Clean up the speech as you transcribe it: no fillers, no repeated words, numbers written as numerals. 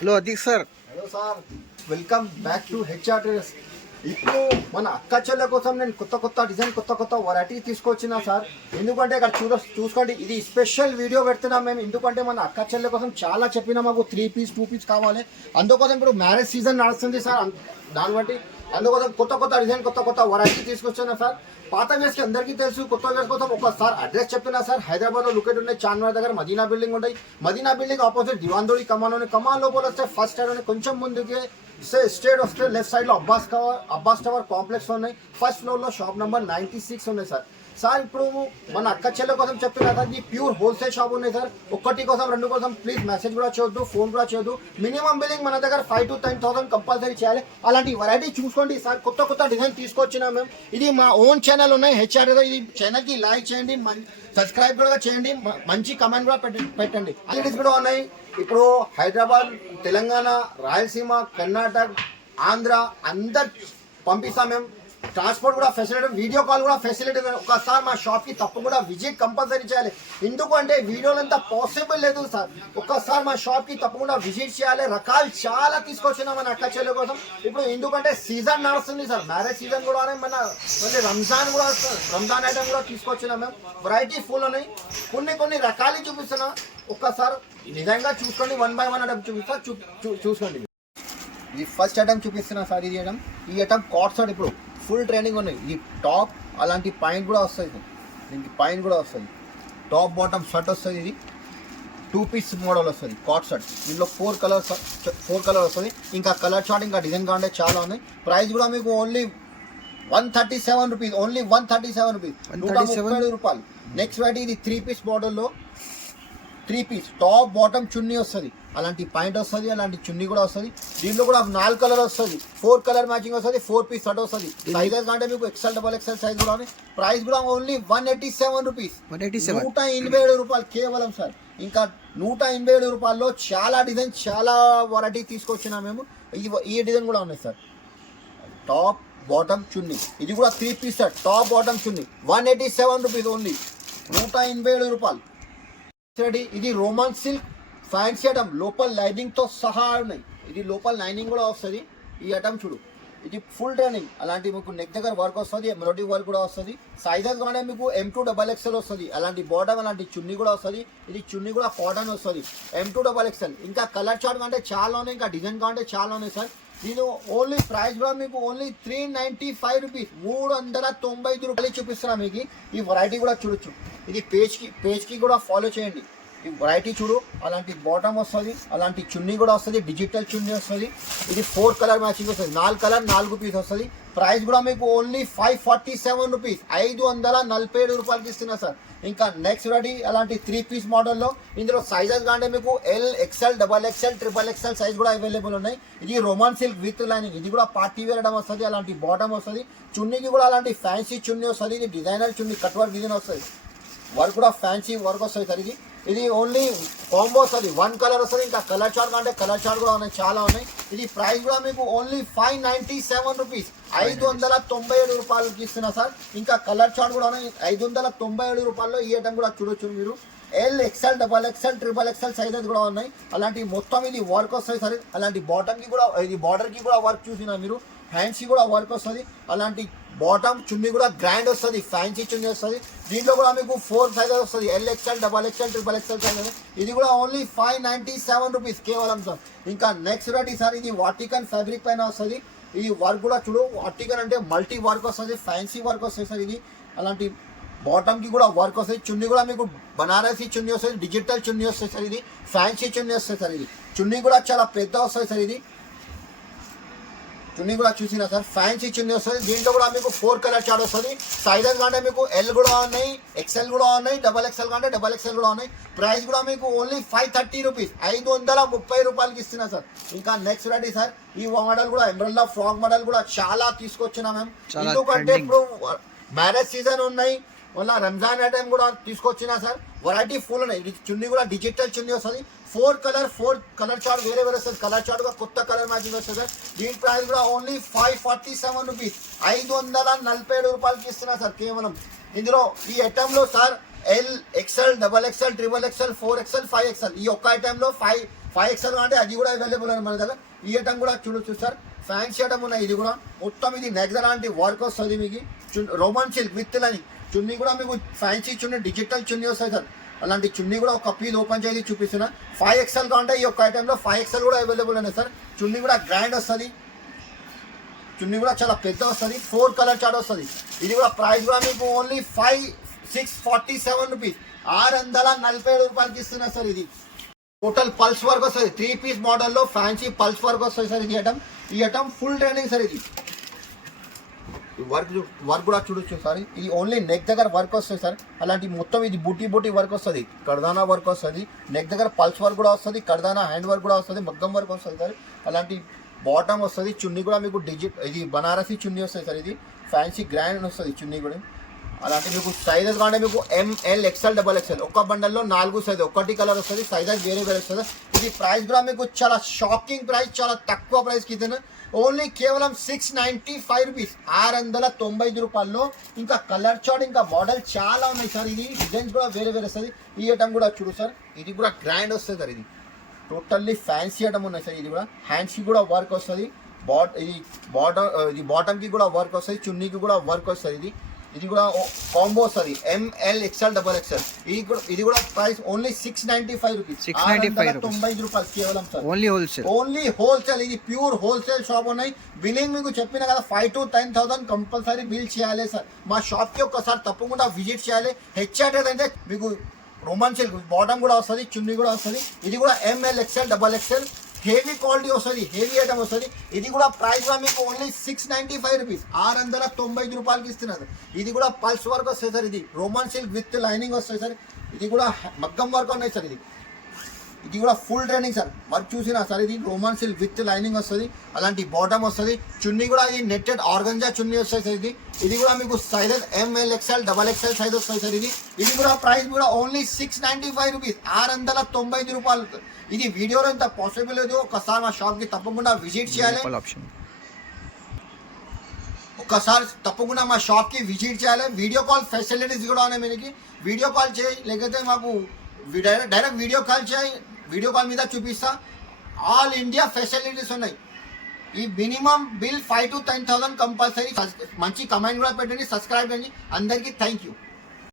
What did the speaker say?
Hello Adeek sir. Hello sir, welcome back to HR Traders. ఇప్పుడు మన అక్క చెల్లె కోసం నేను కొత్త డిజైన్ కొత్త వెరైటీ తీసుకొచ్చిన సార్. ఎందుకంటే ఇక్కడ చూసుకోండి, ఇది స్పెషల్ వీడియో పెడుతున్నాం మేము. ఎందుకంటే మన అక్క చెల్లె కోసం చాలా చెప్పినా మాకు 3 పీస్ 2 పీస్ కావాలి. అందుకోసం ఇప్పుడు మ్యారేజ్ సీజన్ నడుస్తుంది సార్. దాన్ని బట్టి అందుకోసం కొత్త డిజైన్ కొత్త వెరైటీ తీసుకొచ్చాను సార్. పాత వేస్కి అందరికీ తెలుసు, కొత్త వేస్ కోసం ఒకసారి అడ్రస్ చెప్తున్నా సార్. హైదరాబాద్లో లొకేట్ ఉన్నాయి, చార్మినార్ దగ్గర మదీనా బిల్డింగ్ ఉంటాయి. మదీనా బిల్డింగ్ ఆపోజిట్ దివాందోడి కమాన్ లోపల వస్తే ఫస్ట్ టైర్ కొంచెం ముందుకే స్ట్రేట్ వస్తే లెఫ్ట్ సైడ్ లో అబ్బాస్ టవర్ కాంప్లెక్స్ ఉన్నాయి. ఫస్ట్ ఫ్లోర్ లో షాప్ నెంబర్ 96 ఉన్నాయి సార్. సార్ ఇప్పుడు మన అక్క చెల్లె కోసం చెప్తున్నా సార్, ఇది ప్యూర్ హోల్సేల్ షాప్ ఉన్నాయి సార్. ఒకటి కోసం 2 కోసం ప్లీజ్ మెసేజ్ కూడా చేయొద్దు, ఫోన్ కూడా చేయొద్దు. మినిమం బిల్లింగ్ మన దగ్గర 5 to 10,000 కంపల్సరీ చేయాలి. అలాంటి వెరైటీ చూసుకోండి సార్. కొత్త డిజైన్ తీసుకొచ్చినా మేము. ఇది మా ఓన్ ఛానల్ ఉన్నాయి హెచ్ఆర్. ఇది ఛానల్ కి లైక్ చేయండి, సబ్స్క్రైబ్ కూడా చేయండి, మంచి కమెంట్ కూడా పెట్టండి. అన్నిటిస్ కూడా ఉన్నాయి. ఇప్పుడు హైదరాబాద్, తెలంగాణ, రాయలసీమ, కర్ణాటక, ఆంధ్ర అందరు పంపిస్తాం మేము. ట్రాన్స్పోర్ట్ కూడా ఫెసిలిటీ, వీడియో కాల్ కూడా ఫెసిలిటీ. ఒకసారి మా షాప్కి తప్పకుండా విజిట్ కంపల్సరీ చేయాలి. ఎందుకంటే వీడియోలు అంతా పాసిబుల్ లేదు సార్. ఒక్కసారి మా షాప్కి తప్పకుండా విజిట్ చేయాలి. రకాలు చాలా తీసుకొచ్చినాం మన అక్క చెల్లెల కోసం. ఇప్పుడు ఎందుకంటే సీజన్ నడుస్తుంది సార్, మ్యారేజ్ సీజన్ కూడా మన మళ్ళీ రంజాన్ కూడా రంజాన్ ఐటమ్ కూడా తీసుకొచ్చినాం మేము. వెరైటీ ఫుల్ ఉన్నాయి. కొన్ని రకాలు చూపిస్తున్నా. ఒక్కసారి నిజంగా చూసుకోండి, 1 by 1 ఐటమ్ చూపిస్తా, చూసుకోండి. ఇది ఫస్ట్ ఐటమ్ చూపిస్తున్నా సార్. ఇది ఐటమ్, ఈ ఐటమ్ కాట్ సార్ ఇప్పుడు ఫుల్ ట్రైనింగ్ ఉన్నాయి. ఇది టాప్ అలాంటి పాయింట్ కూడా వస్తుంది, దీనికి పాయింట్ కూడా వస్తుంది. టాప్ బాటమ్ షర్ట్ వస్తుంది. ఇది 2 పీస్ మోడల్ వస్తుంది, కాట్ షర్ట్. దీంట్లో 4 కలర్ వస్తుంది. ఇంకా కలర్ షార్ట్ ఇంకా డిజైన్ కావాలంటే చాలా ఉన్నాయి. ప్రైస్ కూడా మీకు ఓన్లీ 137 రూపీస్, ఓన్లీ 137 రూపీస్, 137 రూపాయలు. నెక్స్ట్ వెరైటీ ఇది 3 పీస్ మోడల్లో 3 పీస్ టాప్ బాటమ్ చున్నీ వస్తుంది. అలాంటి పాయింట్ వస్తుంది, అలాంటి చున్నీ కూడా వస్తుంది. దీంట్లో కూడా 4 కలర్ వస్తుంది, 4 కలర్ మ్యాచింగ్ వస్తుంది, 4 పీస్ షర్ట్ వస్తుంది. సైజెస్ అంటే మీకు XL, XXL సైజ్ కూడా ఉంది. ప్రైస్ కూడా ఓన్లీ 187 రూపీస్, 187 రూపాయలు కేవలం సార్. ఇంకా 187 రూపాయల్లో చాలా డిజైన్, చాలా వెరైటీ తీసుకొచ్చినా మేము. ఈ డిజైన్ కూడా ఉన్నాయి సార్. టాప్ బాటమ్ చున్నీ, ఇది కూడా 3 పీస్ షర్ట్, టాప్ బాటమ్ చున్నీ, 187 రూపీస్ ఓన్లీ, 187 రూపాయలు. ఇది రోమన్ సిల్క్ ఫ్యాన్సీ ఐటమ్, లోపల లైనింగ్ తో సహా ఉన్నాయి. ఇది లోపల లైనింగ్ కూడా వస్తుంది. ఈ ఐటమ్ చూడు, ఇది ఫుల్ ట్రైనింగ్. అలాంటి మీకు నెక్ దగ్గర వర్క్ వస్తుంది, ఎంబ్రాయిడరీ వర్క్ కూడా వస్తుంది. సైజెస్ కానీ మీకు M2 XXL వస్తుంది. అలాంటి బాటమ్, అలాంటి చున్నీ కూడా వస్తుంది. ఇది చున్నీ కూడా కాటన్ వస్తుంది, M2 XXL. ఇంకా కలర్ చార్ట్ కంటే చాలా ఉన్నాయి, ఇంకా డిజైన్ కంటే చాలా ఉన్నాయి సార్. దీని ఓన్లీ ప్రైస్ కూడా మీకు ఓన్లీ 395 రూపీస్, 395 రూపాయలు చూపిస్తున్నా మీకు. ఈ వెరైటీ కూడా చూడొచ్చు. ఇది పేజ్కి కూడా ఫాలో చేయండి. ఈ వెరైటీ చూడు, అలాంటి బాటమ్ వస్తుంది, అలాంటి చున్నీ కూడా వస్తుంది, డిజిటల్ చున్నీ వస్తుంది. ఇది 4 కలర్ మ్యాచింగ్ వస్తుంది, 4 కలర్ 4 పీస్ వస్తుంది. ప్రైస్ కూడా మీకు ఓన్లీ 547 రూపీస్, 547 రూపాయలకి ఇస్తున్నా సార్. ఇంకా నెక్స్ట్ వెరైటీ అలాంటి 3 పీస్ మోడల్లో. ఇందులో సైజెస్ కంటే మీకు L, XL, XXL, XXL size కూడా అవైలబుల్ ఉన్నాయి. ఇది రోమన్ సిల్క్ విత్ లైనింగ్, ఇది కూడా పార్టీ వేర్ ఐటమ్ వస్తుంది. అలాంటి బాటమ్ వస్తుంది, చున్నీకి కూడా అలాంటి ఫ్యాన్సీ చున్నీ వస్తుంది. ఇది డిజైనర్ చున్నీ, కట్ వర్క్ డిజైన్ వస్తుంది, వర్క్ కూడా ఫ్యాన్సీ వర్క్ వస్తుంది సార్. ఇది ఓన్లీ కాంబో వస్తుంది, 1 కలర్ వస్తుంది. ఇంకా కలర్ చార్ట్ అంటే కలర్ చార్ట్ కూడా ఉన్నాయి, చాలా ఉన్నాయి. ఇది ప్రైస్ కూడా మీకు ఓన్లీ 597 రూపీస్, 597 రూపాయలకి ఇస్తున్నా సార్. ఇంకా కలర్ చార్ట్ కూడా ఉన్నాయి, 597 రూపాయల్లో ఈ ఐటమ్ కూడా చూడొచ్చు మీరు. L, XL, XXL, XXL sizes కూడా ఉన్నాయి. అలాంటి మొత్తం ఇది వర్క్ వస్తుంది సార్. అలాంటి బాటమ్కి కూడా, ఇది బార్డర్కి కూడా వర్క్ చూసినా మీరు. హ్యాండ్స్కి కూడా వర్క్ వస్తుంది. అలాంటి బాటమ్ చున్నీ కూడా గ్రాండ్ వస్తుంది, ఫ్యాన్సీ చున్నీ వస్తుంది. దీంట్లో కూడా మీకు 4 సైజెస్ వస్తుంది, L, XL, XXL, XXL size. ఇది కూడా ఓన్లీ 597 రూపీస్ కేవలం సార్. ఇంకా నెక్స్ట్ వెరైటీ సార్, ఇది వాటికన్ ఫ్యాబ్రిక్ పైన వస్తుంది. ఇది వర్క్ కూడా చూడు, వాటికన్ అంటే మల్టీ వర్క్ వస్తుంది, ఫ్యాన్సీ వర్క్ వస్తుంది సార్. ఇది అలాంటి బాటమ్కి కూడా వర్క్ వస్తుంది. చున్నీ కూడా మీకు బనారసీ చున్నీ వస్తుంది, డిజిటల్ చున్నీ వస్తుంది సార్. ఇది ఫ్యాన్సీ చున్నీ వస్తుంది సార్. ఇది చున్నీ కూడా చాలా పెద్ద వస్తుంది సార్. ఇది చున్నీ కూడా చూసినా సార్, ఫ్యాన్సీ చున్నీ వస్తుంది. దీంట్లో కూడా మీకు 4 కలర్ చార్ట్ వస్తుంది. సైజెస్ కంటే మీకు L కూడా ఉన్నాయి, XL కూడా ఉన్నాయి, XXL కంటే XXL కూడా ఉన్నాయి. ప్రైస్ కూడా మీకు ఓన్లీ 530 రూపీస్, 530 రూపాయలకి ఇస్తున్నా సార్. ఇంకా నెక్స్ట్ వెరైటీ సార్, ఈ మోడల్ కూడా ఎంబ్రెల్లా ఫ్రాక్ మోడల్ కూడా చాలా తీసుకొచ్చినా మేము. ఎందుకంటే ఇప్పుడు మ్యారేజ్ సీజన్ ఉన్నాయి, మళ్ళీ రంజాన్ ఐటమ్ కూడా తీసుకొచ్చినా సార్. వెరైటీ ఫుల్ ఉన్నాయి. ఇది చున్నీ కూడా డిజిటల్ చున్నీ వస్తుంది. 4 కలర్ చార్ట్ వేరే వస్తుంది. కలర్ చార్ట్ కూడా కొత్త కలర్ మ్యాచింగ్ వస్తుంది సార్. దీని ప్రైస్ కూడా ఓన్లీ 547 రూపీస్, 547 రూపాయలకి ఇస్తున్నా సార్ కేవలం. ఇందులో ఈ ఐటమ్లో sir M L XL double XL triple XL 4XL 5XL ఈ ఒక్క ఐటెంలో 5XL అంటే అది కూడా అవైలబుల్ అని మన దగ్గర. ఈ ఐటమ్ కూడా చూడొచ్చు సార్, ఫ్యాన్సీ ఐటమ్ ఉన్నాయి. ఇది కూడా మొత్తం ఇది నెక్ లాంటి వర్క్ వస్తుంది మీకు. రోమన్ సిల్క్ విత్ అని చున్నీ కూడా మీకు ఫ్యాన్సీ చున్నీ డిజిటల్ చున్నీ వస్తాయి సార్. అలాంటి చున్నీ కూడా ఒక పీస్ ఓపెన్ చేసి చూపిస్తున్నా. 5XL కాంటే ఈ ఒక్క ఐటెంలో 5XL కూడా అవైలబుల్ ఉన్నాయి సార్. చున్నీ కూడా గ్రాండ్ వస్తుంది, చున్నీ కూడా చాలా పెద్ద వస్తుంది. 4 కలర్ చార్ట్ వస్తుంది. ఇది కూడా ప్రైస్ కూడా మీకు ఓన్లీ 647 రూపీస్, 647 రూపాయలకి ఇస్తున్నా సార్. ఇది టోటల్ పల్స్ వర్క్ వస్తుంది. 3 పీస్ మోడల్లో ఫ్యాన్సీ పల్స్ వర్క్ వస్తుంది సార్. ఈ ఐటమ్ ఫుల్ ట్రెండింగ్ సార్. ఇది వర్క్ కూడా చూడొచ్చు సార్. ఇది ఓన్లీ నెక్ దగ్గర వర్క్ వస్తుంది సార్. అలాంటి మొత్తం ఇది బూటీ వర్క్ వస్తుంది, కర్దానా వర్క్ వస్తుంది. నెక్ దగ్గర పల్స్ వర్క్ కూడా వస్తుంది, కర్దానా హ్యాండ్ వర్క్ కూడా వస్తుంది, మగ్గం వర్క్ వస్తుంది సార్. అలాంటి బాటమ్ వస్తుంది. చున్నీ కూడా మీకు ఇది బనారసి చున్నీ వస్తుంది సార్. ఇది ఫ్యాన్సీ గ్రాండ్ వస్తుంది చున్నీ కూడా. అలాంటి మీకు సైజెస్ కావాలంటే మీకు ఎంఎల్ ఎక్స్ఎల్ డబల్ ఎక్స్ఎల్ ఒక్క బండల్లో 4 సైజ్, ఒకటి కలర్ వస్తుంది. సైజెస్ వేరే వస్తుంది. ఇది ప్రైస్ కూడా మీకు చాలా షాకింగ్ ప్రైస్, చాలా తక్కువ ప్రైస్కి ఇస్తాను. ఓన్లీ కేవలం 695 రూపీస్, 695 రూపాయల్లో. ఇంకా కలర్ చార్ట్ ఇంకా మోడల్ చాలా ఉన్నాయి సార్. ఇది డిజైన్స్ కూడా వేరే వస్తుంది. ఈ ఐటమ్ కూడా చూడు సార్, ఇది కూడా గ్రాండ్ వస్తుంది సార్. ఇది టోటల్లీ ఫ్యాన్సీ ఐటమ్ ఉన్నాయి సార్. ఇది కూడా హ్యాండ్స్కి కూడా వర్క్ వస్తుంది, ఇది బాటమ్కి కూడా వర్క్ వస్తుంది, చున్నీకి కూడా వర్క్ వస్తుంది. ఇది కూడా కాంబో వస్తుంది, ఎంఎల్ ఎక్స్ఎల్ డబల్ ఎక్స్ఎల్. ఇది కూడా ప్రైస్ ఓన్లీ 695 రూపీస్, 695 రూపాయలు కేవలం సార్. Only wholesale. ఇది ప్యూర్ హోల్సేల్ షాప్ ఉన్నాయి. బిల్లింగ్ మీకు చెప్పిన కదా 5,000 to 10,000 కంపల్సరీ బిల్ చేయాలి సార్. మా షాప్కి ఒక్కసారి తప్పకుండా విజిట్ చేయాలి. హెచ్ఆర్ఎల్ అంటే మీకు రోమన్ సిల్క్ బాటమ్ కూడా వస్తుంది, చున్నీ కూడా వస్తుంది. ఇది కూడా ML XL double XL heavy quality వస్తుంది, హెవీ ఐటమ్ వస్తుంది. ఇది కూడా ప్రైస్ కూడా మీకు ఓన్లీ 695 రూపీస్, 695 రూపాయలకి ఇస్తున్నారు. ఇది కూడా పల్స్ వర్క్ వస్తుంది సార్. ఇది రోమన్ సిల్క్ విత్ లైనింగ్ వస్తుంది సార్. ఇది కూడా మగ్గం వర్క్ ఉన్నాయి సార్. ఇది కూడా ఫుల్ ట్రెండింగ్ సార్. వర్క్ చూసినా సార్. ఇది రోమన్ సిల్క్ విత్ లైనింగ్ వస్తుంది. అలాంటి బాటమ్ వస్తుంది. చున్నీ కూడా ఇది నెట్టెడ్ ఆర్గంజా చున్నీ వస్తుంది సార్. ఇది కూడా మీకు sizes ML XL double XL size వస్తుంది సార్. ఇది కూడా ప్రైస్ కూడా ఓన్లీ 695 రూపీస్, 695 రూపాయలు. ఇది వీడియోలో ఇంత పాసిబుల్ లేదు. ఒకసారి మా షాప్కి తప్పకుండా విజిట్ చేయాలి. ఒక్కసారి తప్పకుండా మా షాప్కి విజిట్ చేయాలి. వీడియో కాల్ ఫెసిలిటీస్ కూడా ఉన్నాయి మనకి. వీడియో కాల్ చేయి, లేకపోతే మాకు డైరెక్ట్ వీడియో కాల్ చేయి. వీడియో కాల్ మీద చూపిస్తా. ఆల్ ఇండియా ఫెసిలిటీస్ ఉన్నాయి. ఈ మినిమం బిల్ 5,000 to 10,000 కంపల్సరీ. మంచి కమెంట్ కూడా పెట్టండి, సబ్స్క్రైబ్ చేయండి. అందరికీ థ్యాంక్ యూ.